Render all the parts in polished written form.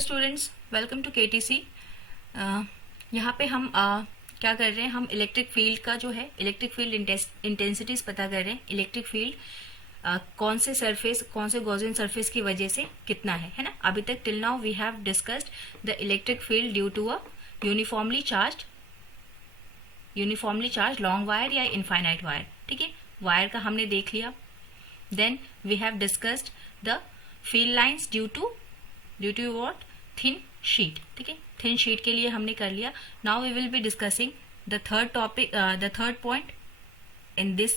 Students, welcome to KTC. यहाँ पे हम क्या कर रहे हैं, हम इलेक्ट्रिक फील्ड का जो है इलेक्ट्रिक फील्ड इंटेंसिटीज पता कर रहे हैं। इलेक्ट्रिक फील्ड कौन से सरफेस, कौन से गॉसियन सरफेस की वजह से कितना है ना। अभी तक till now we have discussed the electric field due to a uniformly charge long wire या इनफाइनाइट वायर। ठीक है, वायर का हमने देख लिया। Then we have discussed the field lines due to what, thin sheet. ठीक है, थिन शीट के लिए हमने कर लिया। Now we will be discussing the third point in this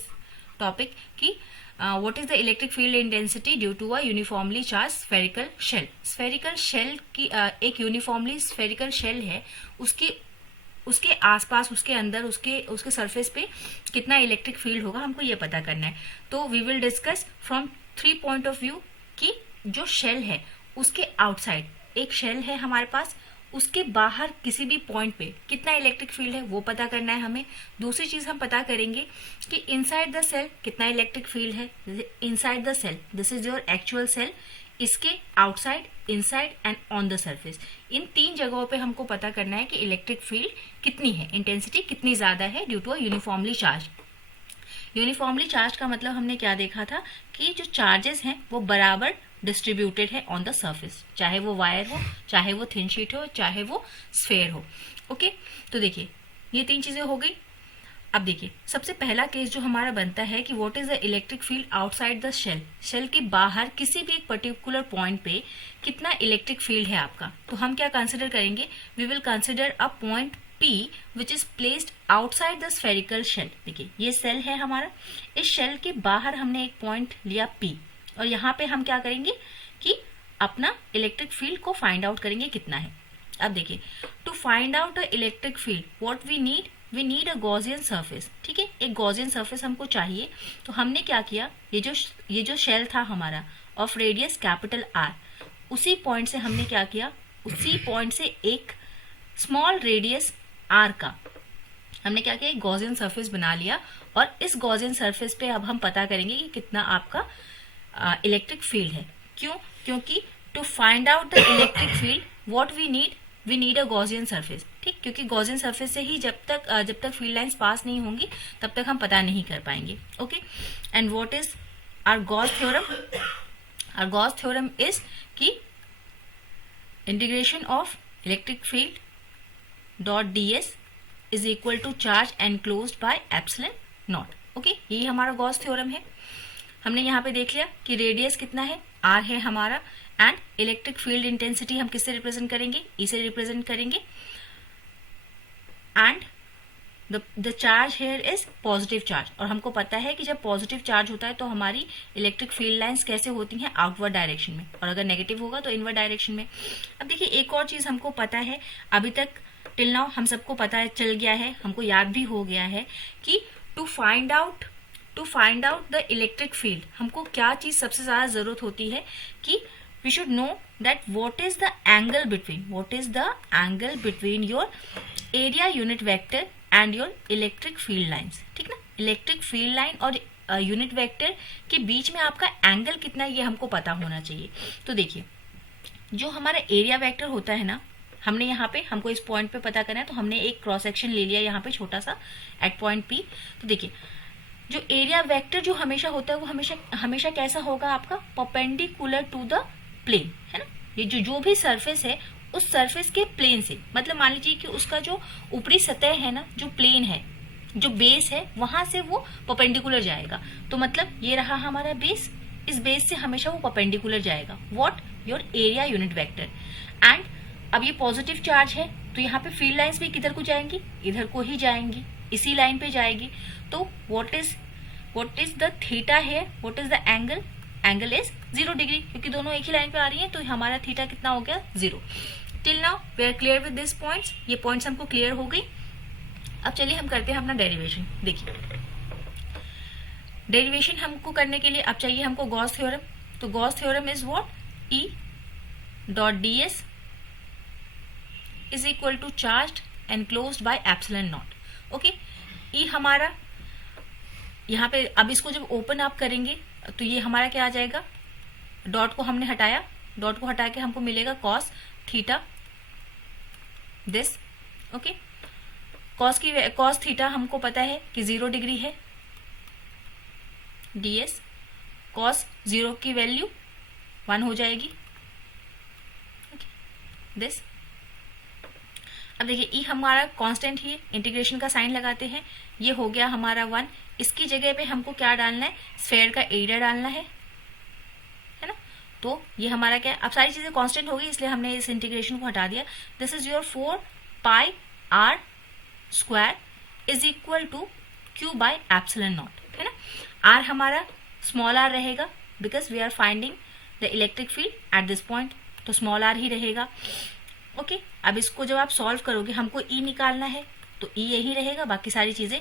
topic कि what is the electric field intensity due to a uniformly charge spherical shell. Spherical shell की एक यूनिफॉर्मली स्फेरिकल शेल है, उसके आसपास, उसके अंदर, उसके सरफेस पे कितना इलेक्ट्रिक फील्ड होगा, हमको ये पता करना है। तो we will discuss from 3 point of view कि जो शेल है उसके आउटसाइड एक शेल है हमारे पास, उसके बाहर किसी भी पॉइंट पे कितना इलेक्ट्रिक फील्ड है वो पता करना है हमें। दूसरी चीज हम पता करेंगे कि इनसाइड द सेल कितना इलेक्ट्रिक फील्ड है। Inside the shell, this is your actual shell, इसके outside, inside and on the surface, in 3 जगहों पे हमको पता करना है कि इलेक्ट्रिक फील्ड कितनी है, इंटेंसिटी कितनी ज्यादा है due to a uniformly charge. Uniformly charge का मतलब हमने क्या देखा था कि जो चार्जेस हैं वो बराबर डिस्ट्रीब्यूटेड है ऑन द सरफेस, चाहे वो वायर हो, चाहे वो थिन शीट हो, चाहे वो स्फेयर हो। ओके, तो देखिए ये 3 चीजें हो गई। अब देखिए सबसे पहला केस जो हमारा बनता है कि what is the electric field outside the shell. Shell के बाहर किसी भी एक पर्टिकुलर पॉइंट पे कितना इलेक्ट्रिक फील्ड है आपका। तो हम क्या कंसिडर करेंगे, we will consider a point P which is placed outside the spherical shell। देखिए ये सेल है हमारा, इस शेल के बाहर हमने एक पॉइंट लिया P, और यहाँ पे हम क्या करेंगे कि अपना इलेक्ट्रिक फील्ड को फाइंड आउट करेंगे कितना है। अब देखिए, to find out a electric field what we need a Gaussian surface. ठीक है, एक गॉसियन सरफेस हमको चाहिए। तो हमने क्या किया, ये जो शेल था हमारा ऑफ रेडियस कैपिटल R, उसी पॉइंट से हमने क्या किया, उसी पॉइंट से एक स्मॉल रेडियस R का हमने क्या किया, एक गॉसियन सरफेस बना लिया। और इस गॉसियन सरफेस पे अब हम पता करेंगे कि कितना आपका इलेक्ट्रिक फील्ड है। क्यों? क्योंकि to find out the electric field what we need a Gaussian surface. ठीक, क्योंकि गॉसियन सरफेस से ही जब तक फील्ड लाइंस पास नहीं होंगी तब तक हम पता नहीं कर पाएंगे। Okay, and what is our Gauss theorem? Our Gauss theorem is कि integration of electric field dot ds is equal to charge enclosed by epsilon not. Okay, यही हमारा गॉस थ्योरम है। हमने यहाँ पे देख लिया कि रेडियस कितना है, R है हमारा, एंड इलेक्ट्रिक फील्ड इंटेंसिटी हम किससे रिप्रेजेंट करेंगे, E से रिप्रेजेंट करेंगे, and the charge here is positive charge. और हमको पता है कि जब पॉजिटिव चार्ज होता है तो हमारी इलेक्ट्रिक फील्ड लाइंस कैसे होती हैं, आउटवर्ड डायरेक्शन में, और अगर नेगेटिव होगा तो इनवर्ड डायरेक्शन में। अब देखिए एक और चीज हमको पता है, अभी तक टिल नाउ हम सबको पता चल गया है, हमको याद भी हो गया है कि to find out the electric field हमको क्या चीज सबसे ज्यादा जरूरत होती है कि we should know that what is the angle between your area unit vector and your electric field lines. ठीक ना, इलेक्ट्रिक फील्ड लाइन और यूनिट वेक्टर के बीच में आपका एंगल कितना है ये हमको पता होना चाहिए। तो देखिए जो हमारा एरिया वेक्टर होता है ना, हमने यहाँ पे, हमको इस पॉइंट पे पता करना है तो हमने एक क्रॉस सेक्शन ले लिया यहाँ पे छोटा सा एट पॉइंट P। तो देखिए जो एरिया वेक्टर जो हमेशा होता है वो हमेशा कैसा होगा आपका, परपेंडिकुलर टू द प्लेन, है ना। ये जो भी सरफेस है उस सरफेस के प्लेन से, मतलब मान लीजिए कि उसका जो ऊपरी सतह है ना, जो प्लेन है, जो बेस है, वहां से वो परपेंडिकुलर जाएगा। तो मतलब ये रहा हमारा बेस, इस बेस से हमेशा वो परपेंडिकुलर जाएगा, what, your area unit vector. And अब ये पॉजिटिव चार्ज है तो यहाँ पे फील्ड लाइंस भी किधर को जाएंगी, इधर को ही जाएंगी, इसी लाइन पे जाएगी। तो व्हाट इज द थीटा है, what is the angle is 0 degree, क्योंकि दोनों एक ही लाइन पे आ रही है तो हमारा थीटा कितना हो गया, 0। Till now we are clear with this points, ये पॉइंट्स हमको क्लियर हो गई। अब चलिए हम करते हैं अपना डेरिवेशन। देखिए डेरिवेशन हमको करने के लिए अब चाहिए हमको गॉस थ्योरम। तो Gauss theorem is what, E dot ds is equal to charge enclosed by epsilon not. Okay, E हमारा यहाँ पे, अब इसको जब ओपन अप करेंगे तो ये हमारा क्या आ जाएगा, डॉट को हमने हटाया, डॉट को हटा के हमको मिलेगा cos theta this, okay. Cos theta हमको पता है कि 0 डिग्री है, ds कॉस 0 की वैल्यू 1 हो जाएगी, दिस। अब देखिए ई हमारा कांस्टेंट ही है, इंटीग्रेशन का साइन लगाते हैं, ये हो गया हमारा 1। इसकी जगह पे हमको क्या डालना है, स्फेयर का एरिया डालना है ना। तो ये हमारा क्या है, अब सारी चीजें कांस्टेंट हो गई इसलिए हमने इस इंटीग्रेशन को हटा दिया। This is your 4 pi are square is equal to q by epsilon naught, है ना। आर हमारा स्मॉल आर रहेगा because we are finding the electric field at this point, तो स्मॉल आर ही रहेगा, ओके। अब इसको जब आप सॉल्व करोगे हमको ई निकालना है, तो ई यही रहेगा, बाकी सारी चीजें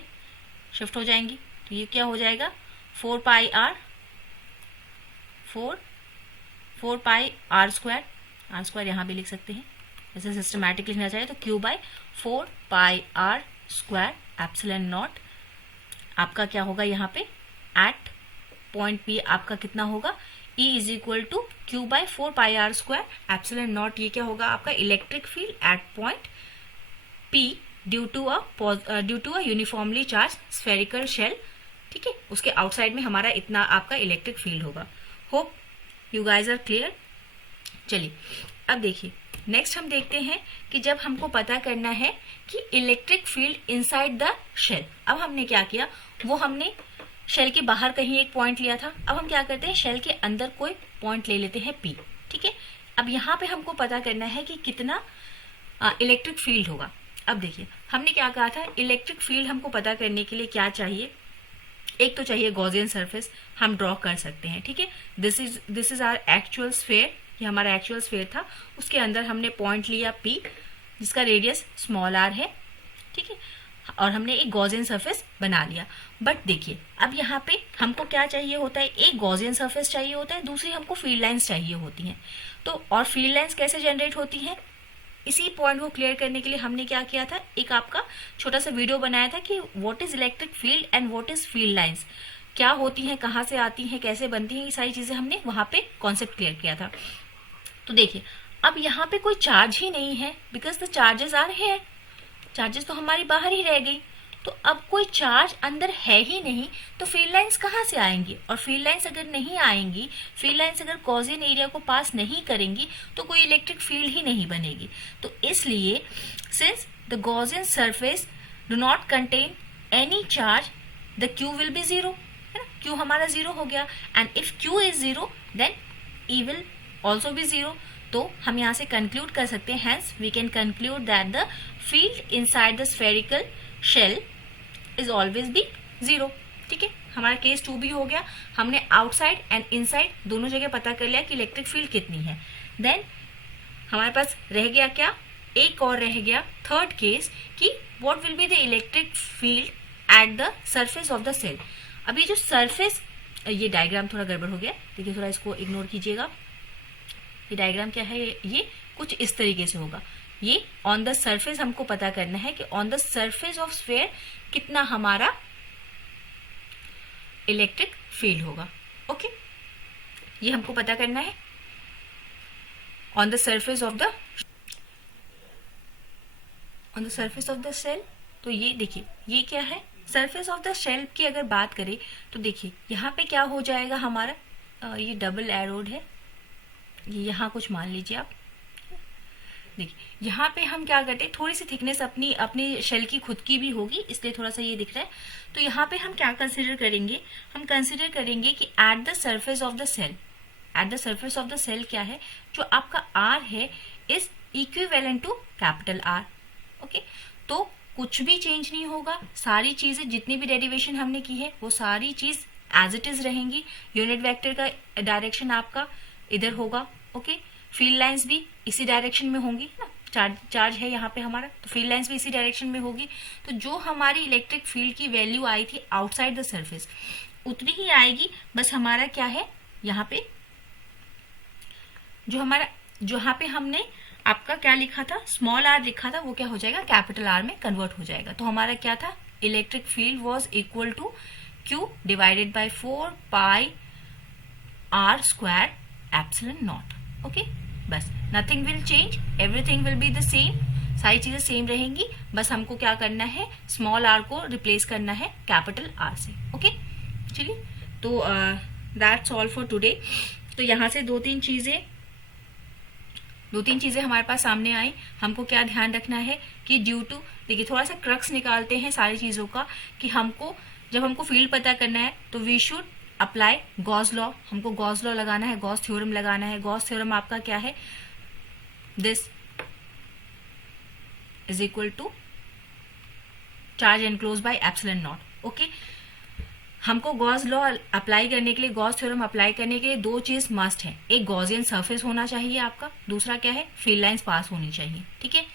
शिफ्ट हो जाएंगी। तो ये क्या हो जाएगा, 4 pi are, 4 pi are square यहाँ भी लिख सकते हैं, जैसे सिस्टमैटिक लिखना चाहिए तो q by 4 pi are square epsilon naught आपका क्या होगा यहाँ पे एट पॉइंट पी आपका कितना होगा, E is equal to q by 4 pi are square epsilon naught. ये क्या होगा आपका electric field at point P due to a uniformly charge spherical shell, ठीक है। उसके आउटसाइड में हमारा इतना आपका इलेक्ट्रिक फील्ड होगा। Hope you guys are clear. चलिए अब देखिए नेक्स्ट हम देखते हैं कि जब हमको पता करना है कि electric field inside the shell, अब हमने क्या किया, वो हमने शेल के बाहर कहीं एक पॉइंट लिया था, अब हम क्या करते हैं शेल के अंदर कोई पॉइंट ले लेते हैं P, ठीक है। अब यहाँ पे हमको पता करना है कि कितना इलेक्ट्रिक फील्ड होगा। अब देखिए हमने क्या कहा था, इलेक्ट्रिक फील्ड हमको पता करने के लिए क्या चाहिए, एक तो चाहिए गॉसियन सरफेस, हम ड्रॉ कर सकते हैं, ठीक है। This is our actual sphere, ये हमारा एक्चुअल स्फेयर था, उसके अंदर हमने पॉइंट लिया P जिसका रेडियस स्मॉल r है, ठीक है, और हमने एक गॉसियन सरफेस बना लिया। बट देखिए अब यहाँ पे हमको क्या चाहिए होता है, एक गॉसियन सरफेस चाहिए होता है, दूसरी हमको फील्ड लाइंस चाहिए होती हैं। तो और फील्ड लाइंस कैसे जनरेट होती हैं, इसी पॉइंट को क्लियर करने के लिए हमने क्या किया था, एक आपका छोटा सा वीडियो बनाया था कि what is electric field and what is field lines, क्या होती हैं, कहाँ से आती हैं, कैसे बनती हैं, ये सारी चीजें हमने वहां पे कॉन्सेप्ट क्लियर किया था। तो देखिए अब यहाँ पे कोई चार्ज ही नहीं है because the charges are here, charges तो हमारी बाहर ही रह गई, तो अब कोई चार्ज अंदर है ही नहीं, तो फील्ड लाइंस कहाँ से आएंगी, और फील्ड लाइंस अगर नहीं आएंगी, फील्ड लाइंस अगर गॉसियन एरिया को पास नहीं करेंगी तो कोई इलेक्ट्रिक फील्ड ही नहीं बनेगी। तो इसलिए since the Gaussian surface do not contain any charge the Q will be zero, है ना, क्यू हमारा जीरो हो गया, and if Q is zero then E will also be zero. तो हम यहाँ से कंक्लूड कर सकते हैं, hence we can conclude that the field inside the spherical shell is always be zero, ठीक है। हमारा केस 2 भी हो गया, हमने आउटसाइड एंड इनसाइड दोनों जगह पता कर लिया कि इलेक्ट्रिक फील्ड कितनी है। देन हमारे पास रह गया क्या, एक और रह गया थर्ड केस कि what will be the electric field at the surface of the cell. अभी जो सरफेस, ये डायग्राम थोड़ा गड़बड़ हो गया, देखिए थोड़ा इसको इग्नोर कीजिएगा। ये डायग्राम क्या है, ये कुछ इस तरीके से होगा, ये ऑन द सरफेस हमको पता करना है कि on the surface of sphere कितना हमारा इलेक्ट्रिक फील्ड होगा, ओके। ये हमको पता करना है on the surface of the cell. तो ये देखिए ये क्या है, सरफेस ऑफ द शेल की अगर बात करें तो देखिए यहाँ पे क्या हो जाएगा हमारा, ये डबल एरोड है, ये यहाँ कुछ मान लीजिए आप, देखिए यहाँ पे हम क्या करते हैं, थोड़ी सी थिकनेस अपनी शेल की खुद की भी होगी इसलिए थोड़ा सा ये दिख रहा है। तो यहाँ पे हम क्या कंसीडर करेंगे, हम कंसीडर करेंगे कि at the surface of the cell क्या है, जो आपका R है is equivalent to capital R, okay. तो कुछ भी चेंज नहीं होगा, सारी चीजें जितनी भी डेरिवेशन हमने की है वो सारी चीज एज इट इज रहेंगी। यूनिट वेक्टर का डायरेक्शन आपका इधर होगा, ओके। फील्ड लाइंस भी इसी डायरेक्शन में होंगी ना, चार्ज है यहाँ पे हमारा, तो फील्ड लाइंस भी इसी डायरेक्शन में होगी। तो जो हमारी इलेक्ट्रिक फील्ड की वैल्यू आई थी आउटसाइड द सरफेस उतनी ही आएगी, बस हमारा क्या है यहाँ पे जो यहाँ पे हमने आपका क्या लिखा था, स्मॉल r लिखा था, वो क्या हो जाएगा कैपिटल R में कन्वर्ट हो जाएगा। तो हमारा क्या था, electric field was equal to Q divided by 4 pi R square epsilon not, okay. बस, nothing will change, everything will be the same, सारी चीजें सेम रहेंगी, बस हमको क्या करना है, स्मॉल आर को रिप्लेस करना है कैपिटल आर से। ओके, चलिए, तो दैट्स ऑल फॉर टुडे। तो यहाँ से दो तीन चीजें हमारे पास सामने आई। हमको क्या ध्यान रखना है कि ड्यू टू, देखिए थोड़ा सा क्रक्स निकालते हैं सारी चीजों का, कि हमको जब हमको फील्ड पता करना है तो we should apply Gauss law, हमको गॉस लॉ लगाना है, गॉस थ्योरम लगाना है। गॉस थ्योरम आपका क्या है, this is equal to charge enclose by epsilon not. Okay, हमको गॉस लॉ अप्लाई करने के लिए, गॉस थ्योरम अप्लाई करने के लिए दो चीज मस्ट है, एक गॉसियन सरफेस होना चाहिए आपका, दूसरा क्या है, फील्ड लाइंस पास होनी चाहिए। ठीक है,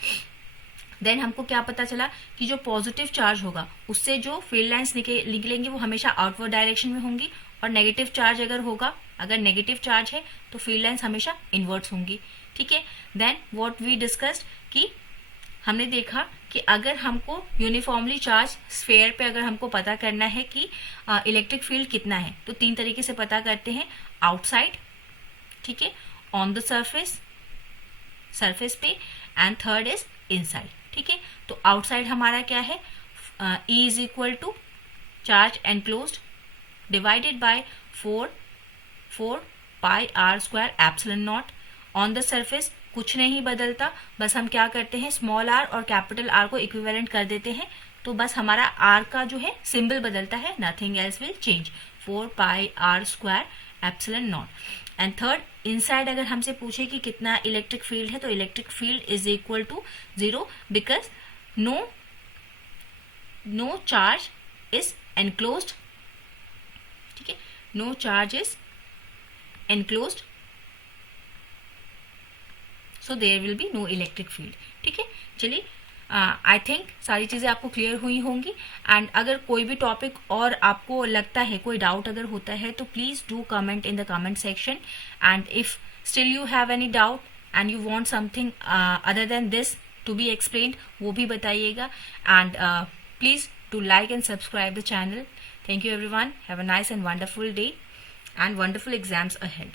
देन हमको क्या पता चला कि जो पॉजिटिव चार्ज होगा उससे जो फील्ड लाइंस निकलेंगी वो हमेशा आउटवर्ड डायरेक्शन में होंगी, और नेगेटिव चार्ज अगर होगा, अगर नेगेटिव चार्ज है तो फील्ड लाइंस हमेशा इनवर्ट्स होंगी। ठीक है, देन व्हाट वी डिस्कस्ड कि हमने देखा कि अगर हमको यूनिफॉर्मली चार्ज स्फेयर पे अगर हमको पता करना है कि इलेक्ट्रिक फील्ड कितना है, तो तीन तरीके से पता करते हैं, आउटसाइड, ठीक है, ऑन द सरफेस पे, एंड थर्ड इज इनसाइड। ठीक है, तो आउटसाइड हमारा क्या है, E is equal to charge enclosed divided by 4 pi are square epsilon naught. On the surface कुछ नहीं बदलता, बस हम क्या करते हैं, स्मॉल आर और कैपिटल आर को इक्विवेलेंट कर देते हैं, तो बस हमारा आर का जो है सिंबल बदलता है, nothing else will change, 4 pi are square epsilon naught. And third, inside अगर हमसे पूछे कि कितना इलेक्ट्रिक फील्ड है, तो electric field is equal to 0 because no charge is enclosed. ठीक है, no charge is enclosed, so there will be no electric field. ठीक है, चलिए, आई थिंक सारी चीजें आपको क्लियर हुई होंगी। एंड अगर कोई भी टॉपिक और आपको लगता है, कोई डाउट अगर होता है, तो please do comment in the comment section. And if still you have any doubt and you want something other than this to be explained, वो भी बताइएगा। And please do like and subscribe the channel. Thank you everyone. Have a nice and wonderful day and wonderful exams ahead.